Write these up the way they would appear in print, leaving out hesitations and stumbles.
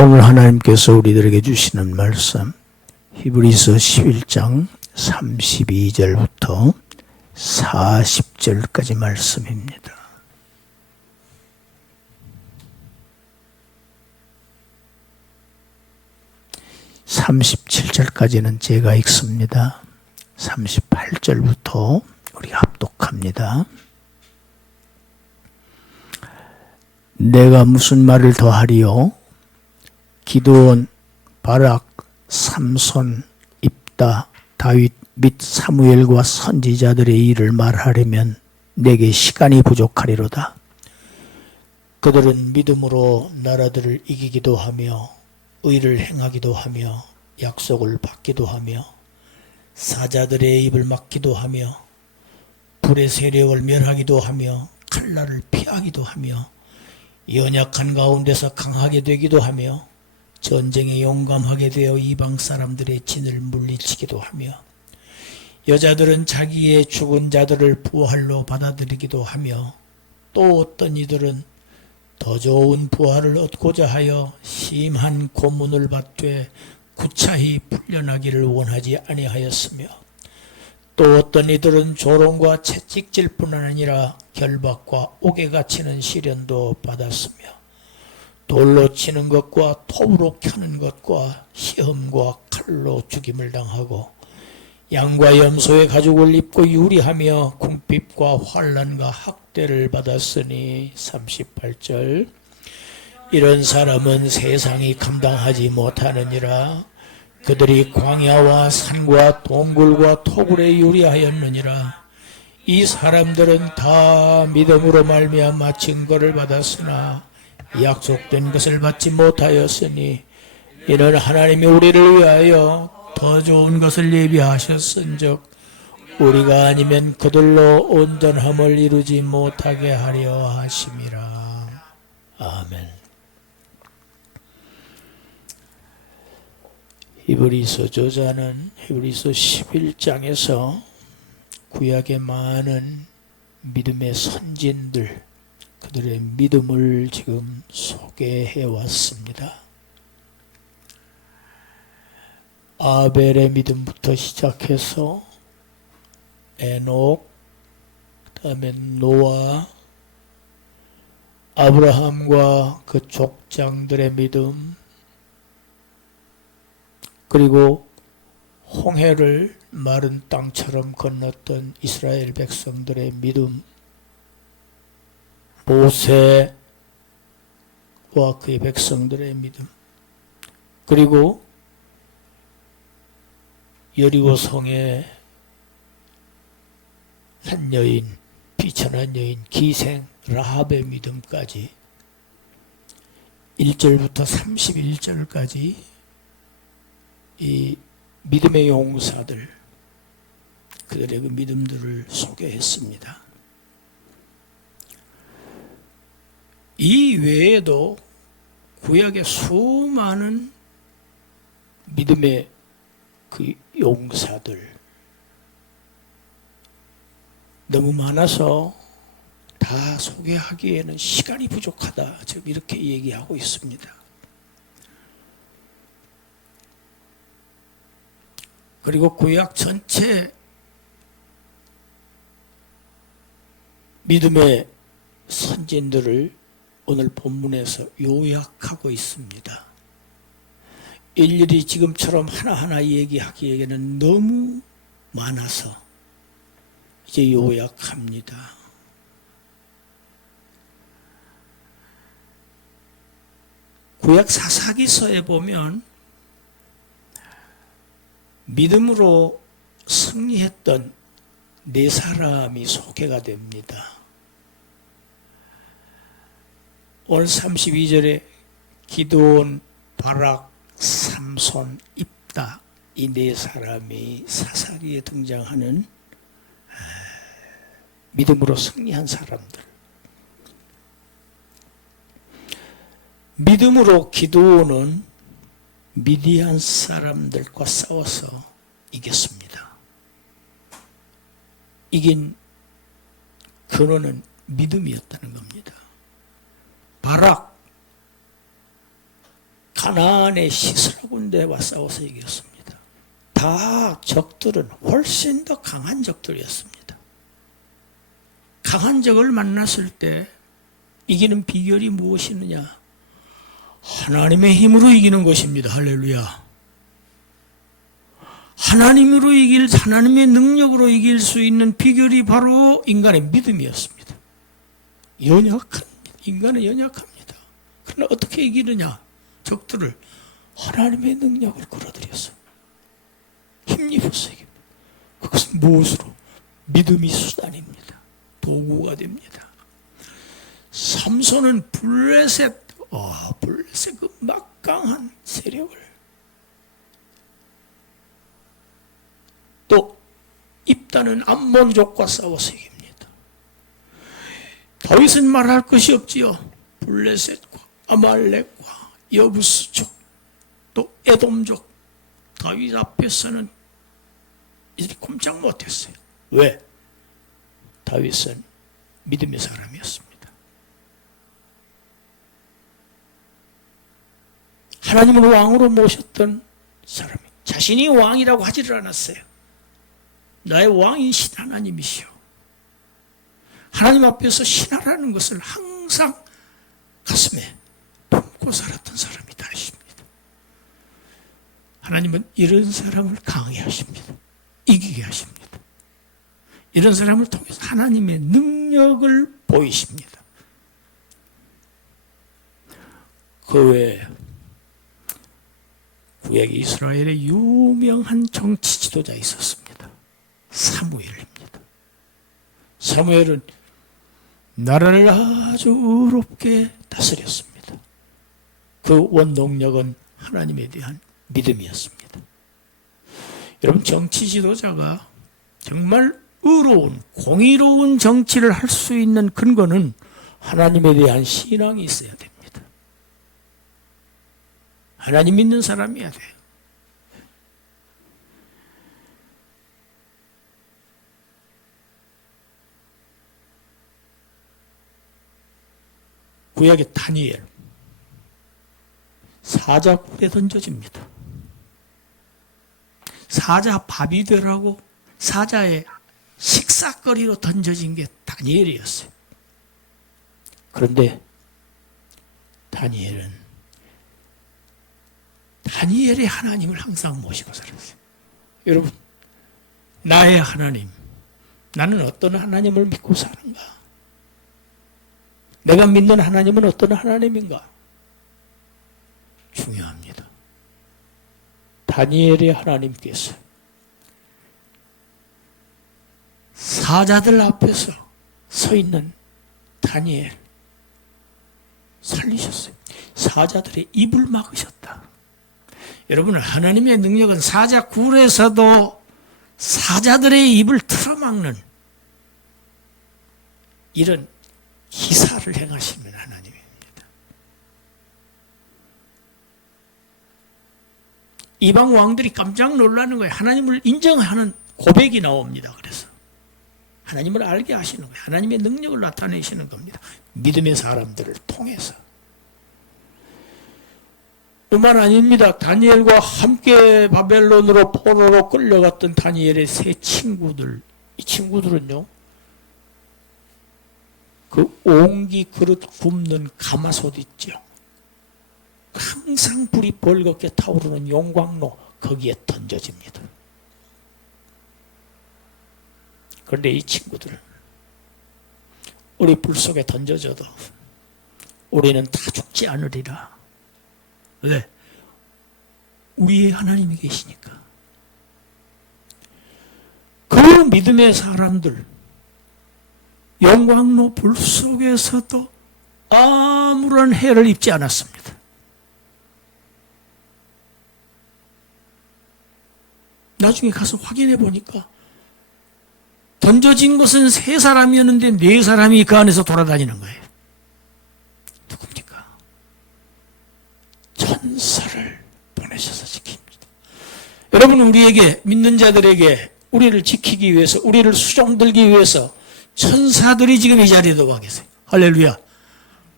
오늘 하나님께서 우리들에게 주시는 말씀 히브리서 11장 32절부터 40절까지 말씀입니다. (37절까지는) 제가 읽습니다. 38절부터 우리가 합독합니다. 내가 무슨 말을 더하리요? 기드온, 바락, 삼손, 입다, 다윗 및 사무엘과 선지자들의 일을 말하려면 내게 시간이 부족하리로다. 그들은 믿음으로 나라들을 이기기도 하며 의를 행하기도 하며 약속을 받기도 하며 사자들의 입을 막기도 하며 불의 세력을 멸하기도 하며 칼날을 피하기도 하며 연약한 가운데서 강하게 되기도 하며 전쟁에 용감하게 되어 이방 사람들의 진을 물리치기도 하며 여자들은 자기의 죽은 자들을 부활로 받아들이기도 하며 또 어떤 이들은 더 좋은 부활을 얻고자 하여 심한 고문을 받되 구차히 풀려나기를 원하지 아니하였으며 또 어떤 이들은 조롱과 채찍질뿐 아니라 결박과 옥에 갇히는 시련도 받았으며 돌로 치는 것과 톱으로 켜는 것과 시험과 칼로 죽임을 당하고 양과 염소의 가죽을 입고 유리하며 궁핍과 환난과 학대를 받았으니 38절 이런 사람은 세상이 감당하지 못하느니라. 그들이 광야와 산과 동굴과 토굴에 유리하였느니라. 이 사람들은 다 믿음으로 말미암아 증거를 받았으나 약속된 것을 받지 못하였으니 이는 하나님이 우리를 위하여 더 좋은 것을 예비하셨은즉 우리가 아니면 그들로 온전함을 이루지 못하게 하려 하심이라. 아멘. 히브리서 저자는 히브리서 11장에서 구약의 많은 믿음의 선진들, 그들의 믿음을 지금 소개해 왔습니다. 아벨의 믿음부터 시작해서 에녹, 그 다음에 노아, 아브라함과 그 족장들의 믿음, 그리고 홍해를 마른 땅처럼 건넜던 이스라엘 백성들의 믿음, 모세와 그의 백성들의 믿음, 그리고 여리고 성의 한 여인, 비천한 여인, 기생 라합의 믿음까지 1절부터 31절까지 이 믿음의 용사들, 그들의 그 믿음들을 소개했습니다. 이 외에도 구약의 수많은 믿음의 그 용사들 너무 많아서 다 소개하기에는 시간이 부족하다, 지금 이렇게 얘기하고 있습니다. 그리고 구약 전체 믿음의 선진들을 오늘 본문에서 요약하고 있습니다. 일일이 지금처럼 하나하나 얘기하기에는 너무 많아서 이제 요약합니다. 구약 사사기서에 보면 믿음으로 승리했던 네 사람이 소개가 됩니다. 오늘 32절에 기드온, 바락, 삼손, 입다, 이 네 사람이 사사기에 등장하는 믿음으로 승리한 사람들. 믿음으로 기드온은 미디안 사람들과 싸워서 이겼습니다. 이긴 근원은 믿음이었다는 겁니다. 바락, 가나안의 시스라 군대와 싸워서 이겼습니다. 다 적들은 훨씬 더 강한 적들이었습니다. 강한 적을 만났을 때 이기는 비결이 무엇이느냐? 하나님의 힘으로 이기는 것입니다. 할렐루야. 하나님으로 하나님의 능력으로 이길 수 있는 비결이 바로 인간의 믿음이었습니다. 인간은 연약합니다. 그러나 어떻게 이기느냐? 적들을 하나님의 능력을 끌어들여서 힘입어서 이깁니다. 그것은 무엇으로? 믿음이 수단입니다. 도구가 됩니다. 삼손은 블레셋 그 막강한 세력을 또 입다는 암몬족과 싸워서 이깁니다. 다윗은 말할 것이 없지요. 블레셋과 아말렉과 여부스족 또 에돔족 다윗 앞에서는 이들이 꼼짝 못했어요. 왜? 다윗은 믿음의 사람이었습니다. 하나님을 왕으로 모셨던 사람이 자신이 왕이라고 하지를 않았어요. 나의 왕이신 하나님이시오. 하나님 앞에서 신하라는 것을 항상 가슴에 품고 살았던 사람이 다윗입니다. 하나님은 이런 사람을 강하게 하십니다. 이기게 하십니다. 이런 사람을 통해서 하나님의 능력을 보이십니다. 그 외에 구약 이스라엘의 유명한 정치 지도자 있었습니다. 사무엘입니다. 사무엘은 나라를 아주 의롭게 다스렸습니다. 그 원동력은 하나님에 대한 믿음이었습니다. 여러분, 정치 지도자가 정말 의로운, 공의로운 정치를 할 수 있는 근거는 하나님에 대한 신앙이 있어야 됩니다. 하나님 믿는 사람이어야 돼요. 구약의 다니엘, 사자굴에 던져집니다. 사자 밥이 되라고 사자의 식사거리로 던져진 게 다니엘이었어요. 그런데 다니엘의 하나님을 항상 모시고 살았어요. 여러분, 나의 하나님, 나는 어떤 하나님을 믿고 사는가? 내가 믿는 하나님은 어떤 하나님인가? 중요합니다. 다니엘의 하나님께서 사자들 앞에서 서 있는 다니엘 살리셨어요. 사자들의 입을 막으셨다. 여러분, 하나님의 능력은 사자 굴에서도 사자들의 입을 틀어막는 이런 기사를 행하시는 하나님입니다. 이방 왕들이 깜짝 놀라는 거예요. 하나님을 인정하는 고백이 나옵니다. 그래서 하나님을 알게 하시는 거예요. 하나님의 능력을 나타내시는 겁니다. 믿음의 사람들을 통해서. 뿐만 아닙니다. 다니엘과 함께 바벨론으로 포로로 끌려갔던 다니엘의 세 친구들, 이 친구들은요, 그 옹기 그릇 굽는 가마솥 있죠. 항상 불이 벌겋게 타오르는 용광로, 거기에 던져집니다. 그런데 이 친구들, 우리 불 속에 던져져도 우리는 다 죽지 않으리라. 왜? 우리의 하나님이 계시니까. 그 믿음의 사람들, 용광로 불 속에서도 아무런 해를 입지 않았습니다. 나중에 가서 확인해 보니까 던져진 것은 세 사람이었는데 네 사람이 그 안에서 돌아다니는 거예요. 누굽니까? 천사를 보내셔서 지킵니다. 여러분, 우리에게, 믿는 자들에게 우리를 지키기 위해서, 우리를 수종들기 위해서 천사들이 지금 이 자리에 와 계세요. 할렐루야.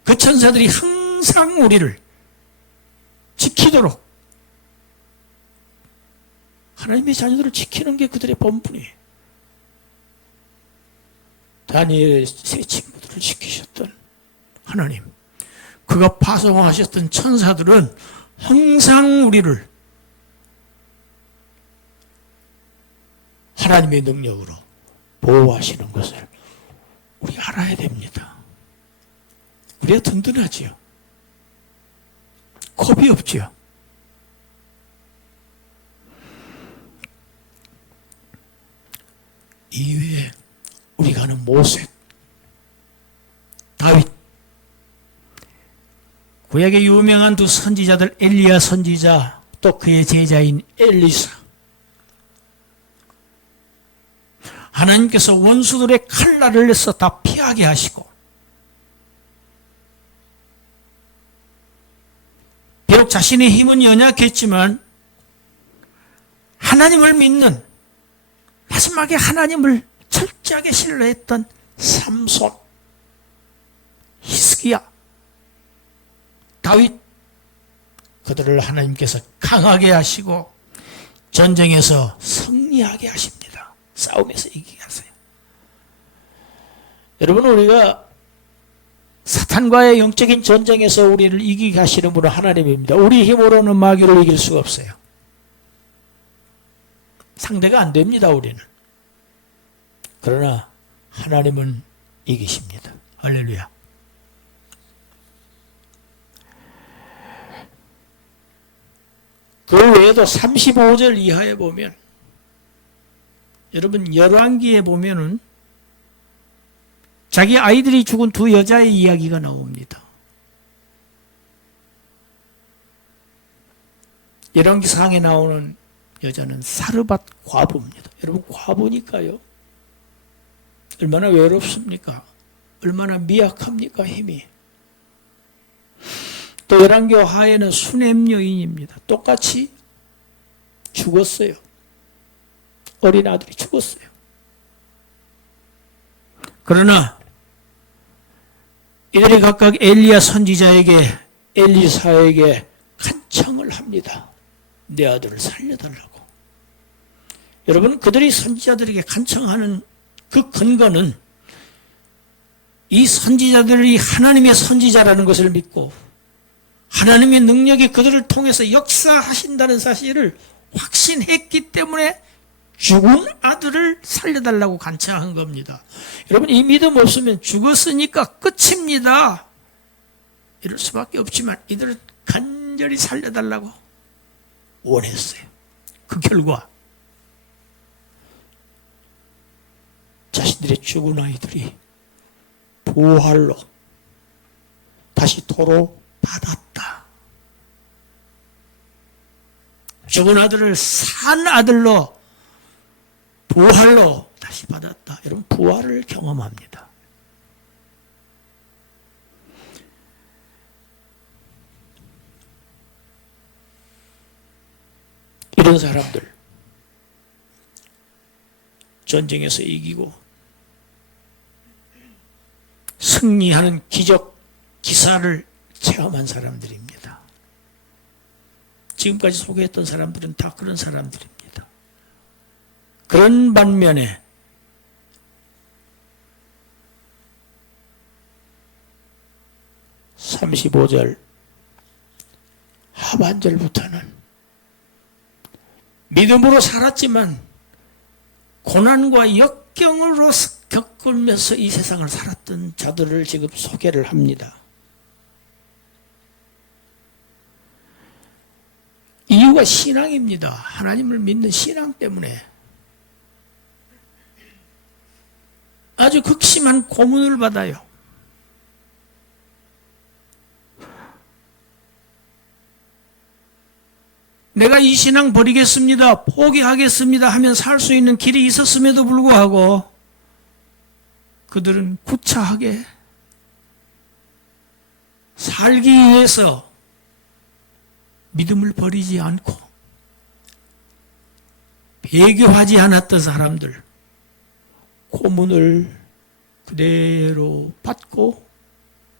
그 천사들이 항상 우리를 지키도록 하나님의 자녀들을 지키는 게 그들의 본분이에요. 다니엘의 세 친구들을 지키셨던 하나님, 그가 파송하셨던 천사들은 항상 우리를 하나님의 능력으로 보호하시는 것을 우리 알아야 됩니다. 우리가 든든하지요. 겁이 없지요. 이외에 우리가 아는 모세, 다윗, 구약의 유명한 두 선지자들 엘리야 선지자, 또 그의 제자인 엘리사. 하나님께서 원수들의 칼날을 내서 다 피하게 하시고, 비록 자신의 힘은 연약했지만 하나님을 믿는, 마지막에 하나님을 철저하게 신뢰했던 삼손, 히스기야, 다윗, 그들을 하나님께서 강하게 하시고 전쟁에서 승리하게 하십니다. 싸움에서 이기게 하세요. 여러분, 우리가 사탄과의 영적인 전쟁에서 우리를 이기게 하시는 분은 하나님입니다. 우리 힘으로는 마귀를 이길 수가 없어요. 상대가 안 됩니다, 우리는. 그러나 하나님은 이기십니다. 할렐루야. 그 외에도 35절 이하에 보면, 여러분 열왕기에 보면은 자기 아이들이 죽은 두 여자의 이야기가 나옵니다. 열왕기상에 나오는 여자는 사르밧 과부입니다. 여러분, 과부니까요, 얼마나 외롭습니까? 얼마나 미약합니까, 힘이. 또 열왕기 하에는 수넴 여인입니다. 똑같이 죽었어요. 어린 아들이 죽었어요. 그러나 이들이 각각 엘리야 선지자에게, 엘리사에게 간청을 합니다. 내 아들을 살려달라고. 여러분, 그들이 선지자들에게 간청하는 그 근거는 이 선지자들이 하나님의 선지자라는 것을 믿고 하나님의 능력이 그들을 통해서 역사하신다는 사실을 확신했기 때문에 죽은 아들을 살려달라고 간청한 겁니다. 여러분, 이 믿음 없으면 죽었으니까 끝입니다. 이럴 수밖에 없지만 이들은 간절히 살려달라고 원했어요. 그 결과 자신들의 죽은 아이들이 부활로 다시 도로 받았다. 죽은 아들을 산 아들로, 부활로 다시 받았다. 여러분, 부활을 경험합니다. 이런 사람들, 전쟁에서 이기고 승리하는 기적 기사를 체험한 사람들입니다. 지금까지 소개했던 사람들은 다 그런 사람들입니다. 그런 반면에 (35절) 하반절부터는 믿음으로 살았지만 고난과 역경으로 겪으면서 이 세상을 살았던 자들을 지금 소개를 합니다. 이유가 신앙입니다. 하나님을 믿는 신앙 때문에 아주 극심한 고문을 받아요. 내가 이 신앙 버리겠습니다, 포기하겠습니다 하면 살 수 있는 길이 있었음에도 불구하고 그들은 구차하게 살기 위해서 믿음을 버리지 않고 배교하지 않았던 사람들, 고문을 그대로 받고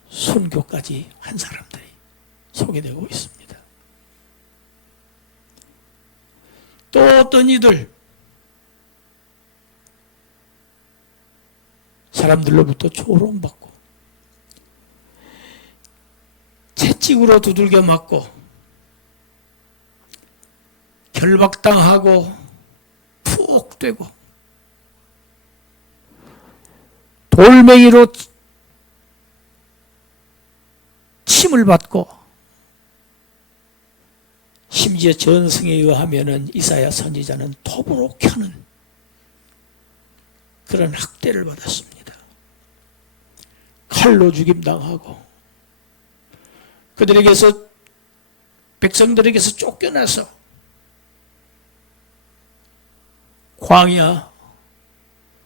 순교까지 한 사람들이 소개되고 있습니다. 또 어떤 이들 사람들로부터 조롱받고 채찍으로 두들겨 맞고 결박당하고 푹 되고 돌멩이로 침을 받고 심지어 전승에 의하면은 이사야 선지자는 톱으로 켜는 그런 학대를 받았습니다. 칼로 죽임당하고 그들에게서 백성들에게서 쫓겨나서 광야,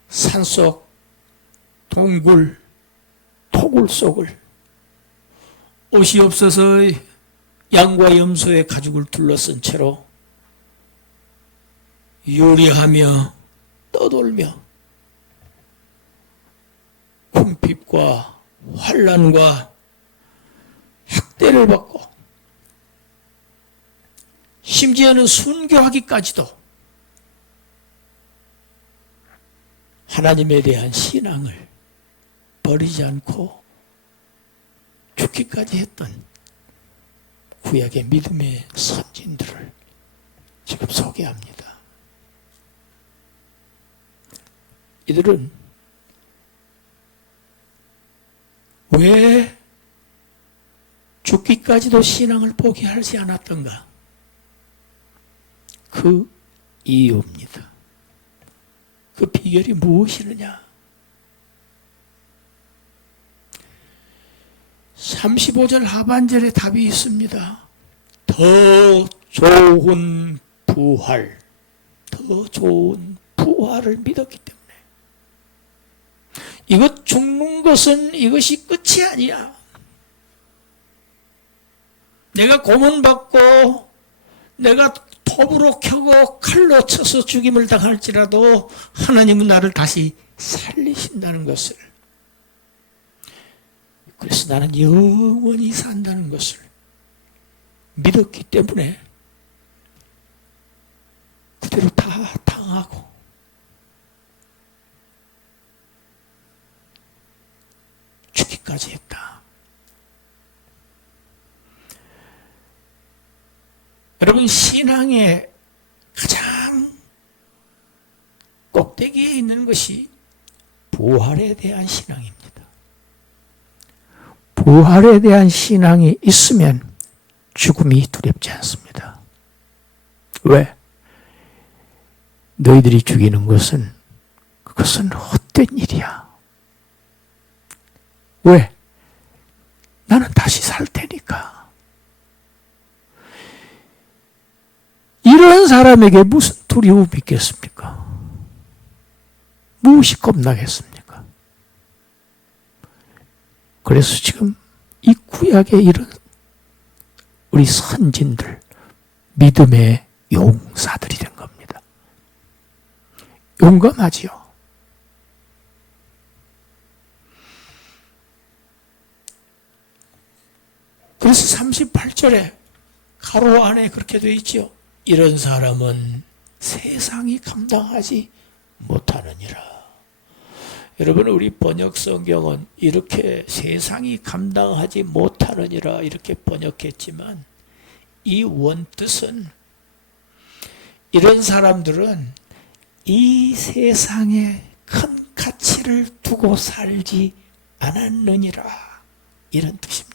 산속, 동굴, 토굴 속을 옷이 없어서 양과 염소의 가죽을 둘러쓴 채로 요리하며 떠돌며 궁핍과 환난과 학대를 받고 심지어는 순교하기까지도 하나님에 대한 신앙을 버리지 않고 죽기까지 했던 구약의 믿음의 선진들을 지금 소개합니다. 이들은 왜 죽기까지도 신앙을 포기하지 않았던가? 그 이유입니다. 그 비결이 무엇이느냐? 35절 하반절에 답이 있습니다. 더 좋은 부활, 더 좋은 부활을 믿었기 때문에. 이것 죽는 것은 이것이 끝이 아니야. 내가 고문받고 내가 톱으로 켜고 칼로 쳐서 죽임을 당할지라도 하나님은 나를 다시 살리신다는 것을, 그래서 나는 영원히 산다는 것을 믿었기 때문에 그대로 다 당하고 죽기까지 했다. 여러분, 신앙의 가장 꼭대기에 있는 것이 부활에 대한 신앙입니다. 부활에 대한 신앙이 있으면 죽음이 두렵지 않습니다. 왜? 너희들이 죽이는 것은 그것은 헛된 일이야. 왜? 나는 다시 살 테니까. 이런 사람에게 무슨 두려움이 있겠습니까? 무엇이 겁나겠습니까? 그래서 지금 이 구약에 이런 우리 선진들, 믿음의 용사들이 된 겁니다. 용감하지요. 그래서 38절에 가로 안에 그렇게 되어 있지요. 이런 사람은 세상이 감당하지 못하느니라. 여러분, 우리 번역 성경은 이렇게 세상이 감당하지 못하느니라 이렇게 번역했지만 이 원뜻은 이런 사람들은 이 세상에 큰 가치를 두고 살지 않았느니라 이런 뜻입니다.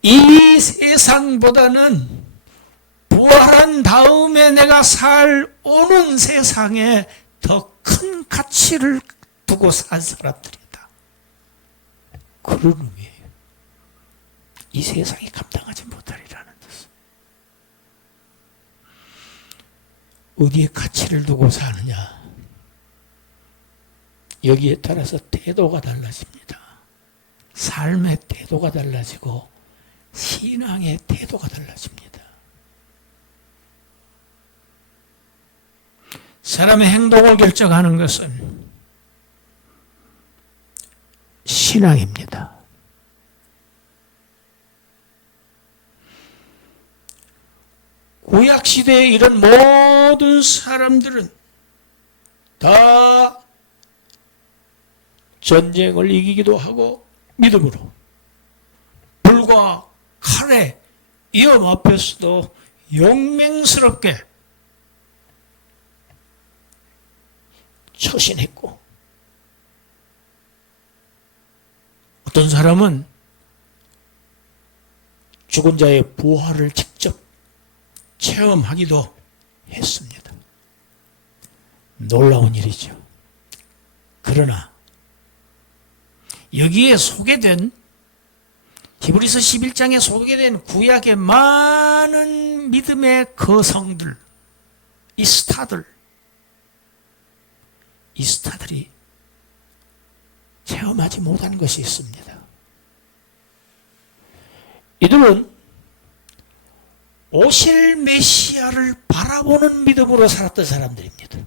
이 세상보다는 부활한 다음에 내가 살 오는 세상에 더 큰 가치를 두고 산 사람들이다. 그런 의미예요. 이 세상이 감당하지 못하리라는 뜻. 어디에 가치를 두고 사느냐? 여기에 따라서 태도가 달라집니다. 삶의 태도가 달라지고 신앙의 태도가 달라집니다. 사람의 행동을 결정하는 것은 신앙입니다. 구약시대에 이런 모든 사람들은 다 전쟁을 이기기도 하고 믿음으로 불과 칼의 위험 앞에서도 용맹스럽게 처신했고, 어떤 사람은 죽은 자의 부활을 직접 체험하기도 했습니다. 놀라운 일이죠. 그러나 여기에 소개된 히브리서 11장에 소개된 구약의 많은 믿음의 거성들, 이 스타들이 체험하지 못한 것이 있습니다. 이들은 오실 메시아를 바라보는 믿음으로 살았던 사람들입니다.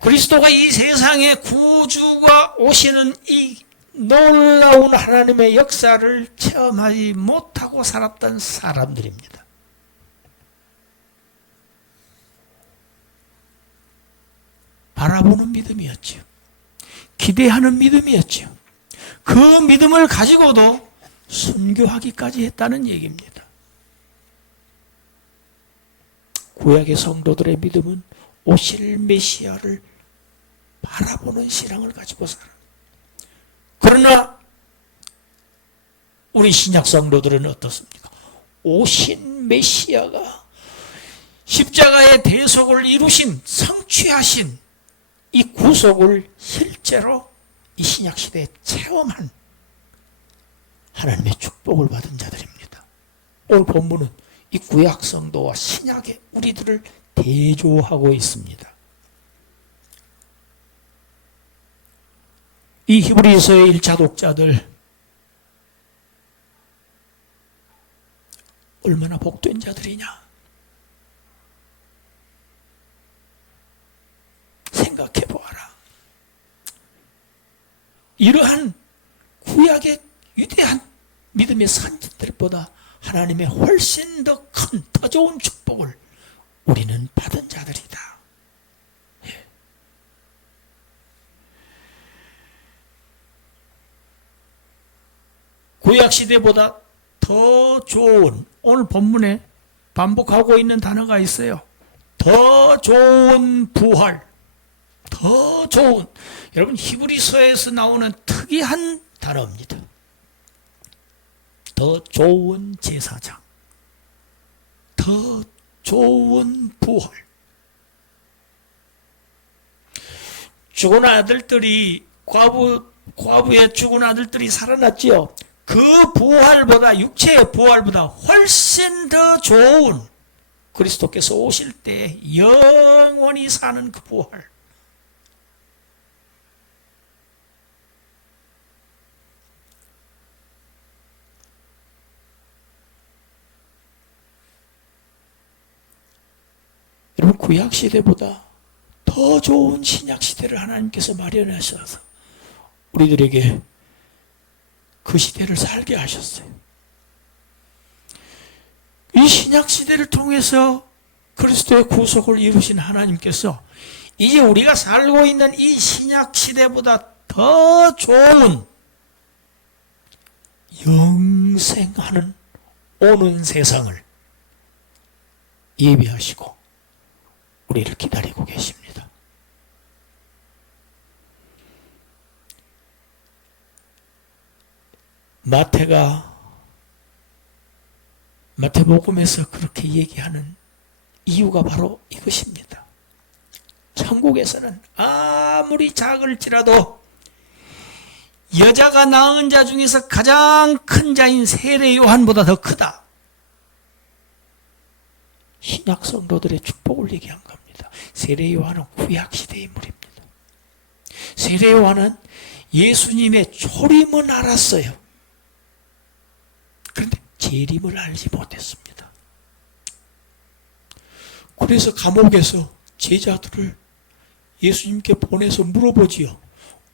그리스도가 이 세상에 구주가 오시는 이 놀라운 하나님의 역사를 체험하지 못하고 살았던 사람들입니다. 바라보는 믿음이었죠. 기대하는 믿음이었죠. 그 믿음을 가지고도 순교하기까지 했다는 얘기입니다. 구약의 성도들의 믿음은 오실 메시아를 바라보는 신앙을 가지고 살아요. 그러나 우리 신약 성도들은 어떻습니까? 오신 메시아가 십자가의 대속을 이루신, 성취하신 이 구속을 실제로 이 신약 시대에 체험한 하나님의 축복을 받은 자들입니다. 오늘 본문은 이 구약 성도와 신약의 우리들을 대조하고 있습니다. 이 히브리서의 1차 독자들 얼마나 복된 자들이냐 생각해 보아라. 이러한 구약의 위대한 믿음의 선진들보다 하나님의 훨씬 더 큰, 더 좋은 축복을 우리는 받은 자들이다. 예. 구약시대보다 더 좋은, 오늘 본문에 반복하고 있는 단어가 있어요. 더 좋은 부활, 더 좋은, 여러분 히브리서에서 나오는 특이한 단어입니다. 더 좋은 제사장, 더 좋은 부활. 죽은 아들들이, 과부의 죽은 아들들이 살아났지요. 그 부활보다, 육체의 부활보다 훨씬 더 좋은, 그리스도께서 오실 때 영원히 사는 그 부활. 여러분, 구약시대보다 더 좋은 신약시대를 하나님께서 마련하셔서 우리들에게 그 시대를 살게 하셨어요. 이 신약시대를 통해서 그리스도의 구속을 이루신 하나님께서 이제 우리가 살고 있는 이 신약시대보다 더 좋은 영생하는 오는 세상을 예비하시고 우리를 기다리고 계십니다. 마태복음에서 그렇게 얘기하는 이유가 바로 이것입니다. 천국에서는 아무리 작을지라도 여자가 낳은 자 중에서 가장 큰 자인 세례 요한보다 더 크다. 신약 성도들의 축복을 얘기한 겁니다. 세례 요한은 구약 시대의 인물입니다. 세례 요한은 예수님의 초림은 알았어요. 그런데 재림을 알지 못했습니다. 그래서 감옥에서 제자들을 예수님께 보내서 물어보지요.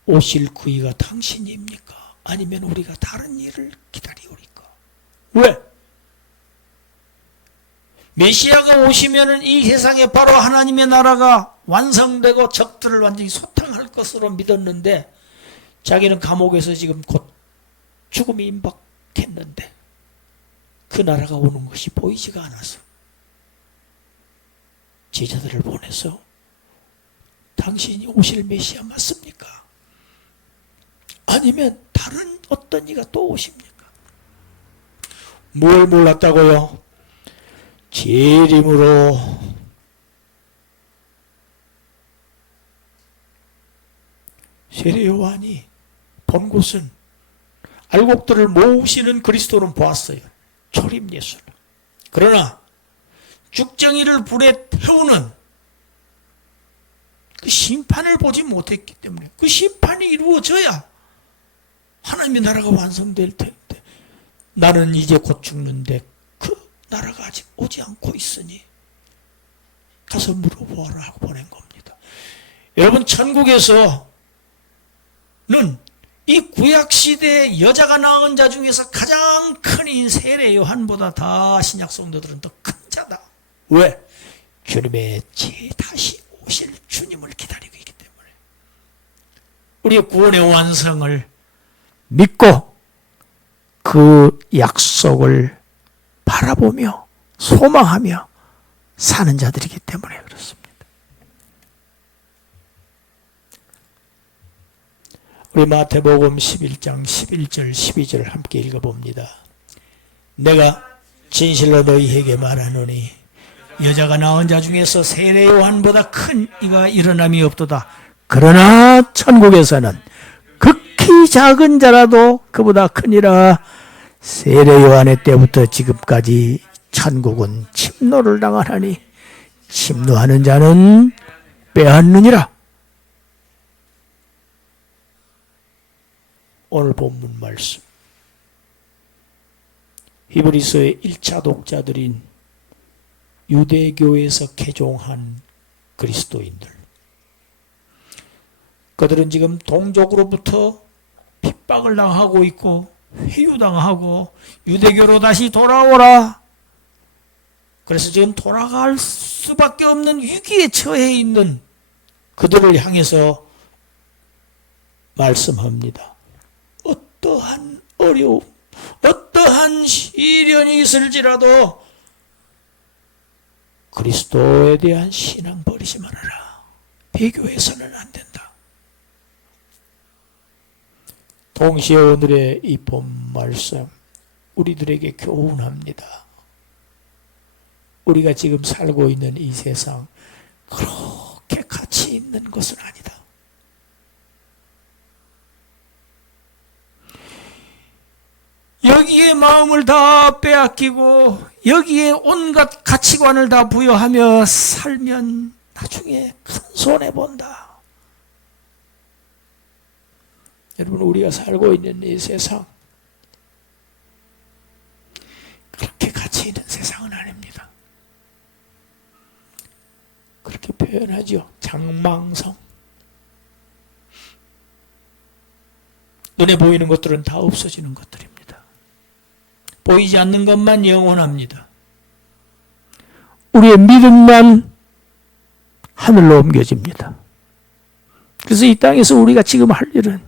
오실 그 이가 당신입니까? 아니면 우리가 다른 일을 기다리오리까? 왜? 메시아가 오시면은 이 세상에 바로 하나님의 나라가 완성되고 적들을 완전히 소탕할 것으로 믿었는데 자기는 감옥에서 지금 곧 죽음이 임박했는데 그 나라가 오는 것이 보이지가 않아서 제자들을 보내서 당신이 오실 메시아 맞습니까? 아니면 다른 어떤 이가 또 오십니까? 뭘 몰랐다고요? 재림으로 세례 요한이 본 곳은 알곡들을 모으시는 그리스도는 보았어요. 초림 예수를. 그러나 죽정이를 불에 태우는 그 심판을 보지 못했기 때문에 그 심판이 이루어져야 하나님의 나라가 완성될 텐데 나는 이제 곧 죽는데 그 나라가 아직 오지 않고 있으니 가서 물어보아라 하고 보낸 겁니다. 여러분 천국에서는 이 구약시대의 여자가 낳은 자 중에서 가장 큰 이 세례 요한보다 다 신약 성도들은 더 큰 자다. 왜? 주님의 다시 오실 주님을 기다리고 있기 때문에 우리의 구원의 완성을 믿고 그 약속을 바라보며 소망하며 사는 자들이기 때문에 그렇습니다. 우리 마태복음 11장 11절 12절을 함께 읽어봅니다. 내가 진실로 너희에게 말하노니 여자가 낳은 자 중에서 세례 요한보다 큰 이가 일어남이 없도다. 그러나 천국에서는 극히 작은 자라도 그보다 크니라. 세례 요한의 때부터 지금까지 천국은 침노를 당하나니 침노하는 자는 빼앗느니라. 오늘 본문 말씀 히브리서의 1차 독자들인 유대교에서 개종한 그리스도인들, 그들은 지금 동족으로부터 핍박을 당하고 있고 회유당하고 유대교로 다시 돌아오라. 그래서 지금 돌아갈 수밖에 없는 위기에 처해 있는 그들을 향해서 말씀합니다. 어떠한 어려움, 어떠한 시련이 있을지라도 그리스도에 대한 신앙 버리지 말아라. 비교해서는 안 된다. 동시에 오늘의 이 본 말씀 우리들에게 교훈합니다. 우리가 지금 살고 있는 이 세상 그렇게 가치 있는 것은 아니다. 여기에 마음을 다 빼앗기고 여기에 온갖 가치관을 다 부여하며 살면 나중에 큰 손해본다. 여러분, 우리가 살고 있는 이 세상 그렇게 가치 있는 세상은 아닙니다. 그렇게 표현하죠. 장망성. 눈에 보이는 것들은 다 없어지는 것들입니다. 보이지 않는 것만 영원합니다. 우리의 믿음만 하늘로 옮겨집니다. 그래서 이 땅에서 우리가 지금 할 일은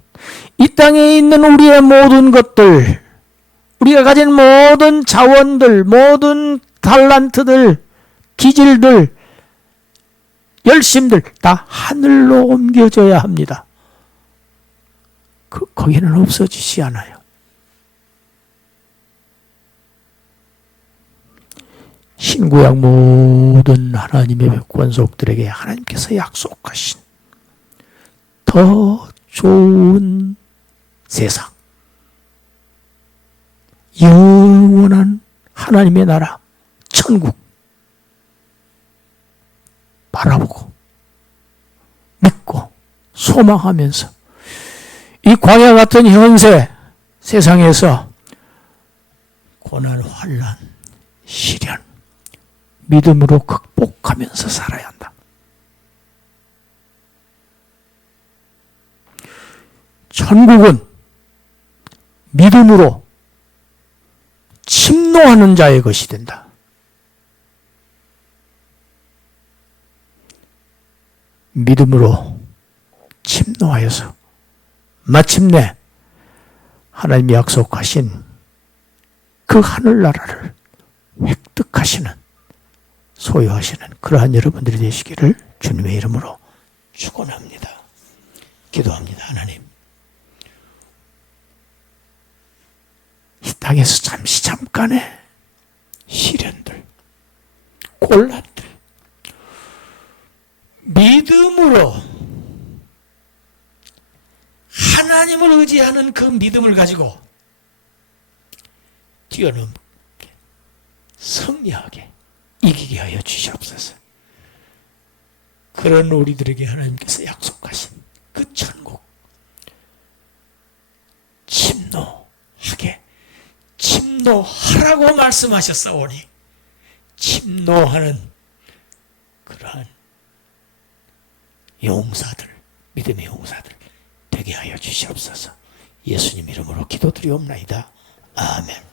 이 땅에 있는 우리의 모든 것들, 우리가 가진 모든 자원들, 모든 달란트들, 기질들, 열심들 다 하늘로 옮겨져야 합니다. 거기는 없어지지 않아요. 신구약 모든 하나님의 권속들에게 하나님께서 약속하신 더 좋은 세상, 영원한 하나님의 나라, 천국 바라보고 믿고 소망하면서 이 광야 같은 현세 세상에서 고난, 환난, 시련 믿음으로 극복하면서 살아야 한다. 천국은 믿음으로 침노하는 자의 것이 된다. 믿음으로 침노하여서 마침내 하나님이 약속하신 그 하늘나라를 획득하시는, 소유하시는 그러한 여러분들이 되시기를 주님의 이름으로 축원합니다. 기도합니다. 하나님, 이 땅에서 잠깐의 시련들, 곤란들, 믿음으로 하나님을 의지하는 그 믿음을 가지고 뛰어넘게, 승리하게, 이기게 하여 주시옵소서. 그런 우리들에게 하나님께서 약속하신 그 천국, 침노하라고 말씀하셨사오니 침노하는 그러한 용사들, 믿음의 용사들 되게 하여 주시옵소서. 예수님 이름으로 기도드리옵나이다. 아멘.